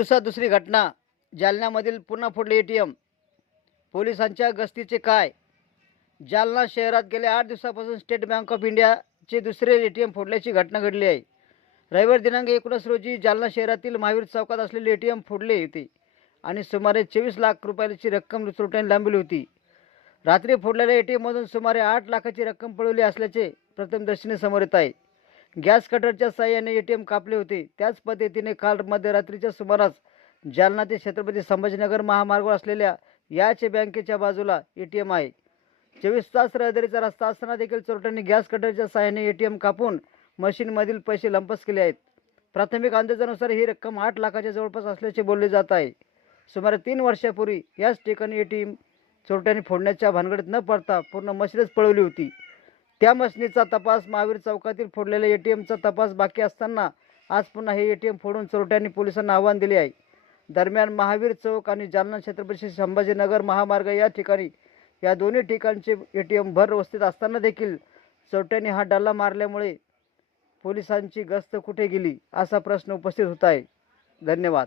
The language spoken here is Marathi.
दिवसात दुसरी घटना. जालन्यामधील पुन्हा फोडले ए टी एम. पोलिसांच्या गस्तीचे काय? जालना शहरात गेल्या आठ दिवसापासून स्टेट बँक ऑफ इंडियाचे दुसरे ए टी एम फोडल्याची घटना घडली आहे. रविवार दिनांक एकोणीस रोजी जालना शहरातील महावीर चौकात असलेले ए टी एम फोडले होते आणि सुमारे चोवीस लाख रुपयाची रक्कम चोरट्याने लांबली होती. रात्री फोडलेल्या ए टी एममधून सुमारे आठ लाखाची रक्कम पळवली असल्याचे प्रथमदर्शनी समोर येत आहे. गॅस कटरच्या साह्याने ए टी एम कापले होते. त्याच पद्धतीने काल मध्यरात्रीच्या सुमारास जालना ते छत्रपती संभाजीनगर महामार्गावर असलेल्या याच बँकेच्या बाजूला ए टी एम आहे. चोवीस तास रहदारीचा रस्ता असताना देखील चोरट्यांनी गॅस कटरच्या साह्याने ए टी एम कापून मशीनमधील पैसे लंपस केले आहेत. प्राथमिक अंदाजानुसार ही रक्कम आठ लाखाच्या जवळपास असल्याचे बोलले जात आहे. सुमारे तीन वर्षापूर्वी याच ठिकाणी ए टी एम चोरट्यांनी फोडण्याच्या भानगडीत न पडता पूर्ण मशीनच पळवली होती. त्या मशिनीचा तपास महावीर चौकातील फोडलेल्या ए टी एमचा तपास बाकी असताना आज पुन्हा हे ए टी एम फोडून चोरट्यांनी पोलिसांना आव्हान दिले आहे. दरम्यान महावीर चौक आणि जालना छत्रपती संभाजीनगर महामार्ग या ठिकाणी या दोन्ही ठिकाणचे ए टी एम भर वस्तीत असताना देखील चोरट्यांनी हा डल्ला मारल्यामुळे पोलिसांची गस्त कुठे गेली असा प्रश्न उपस्थित होत आहे. धन्यवाद.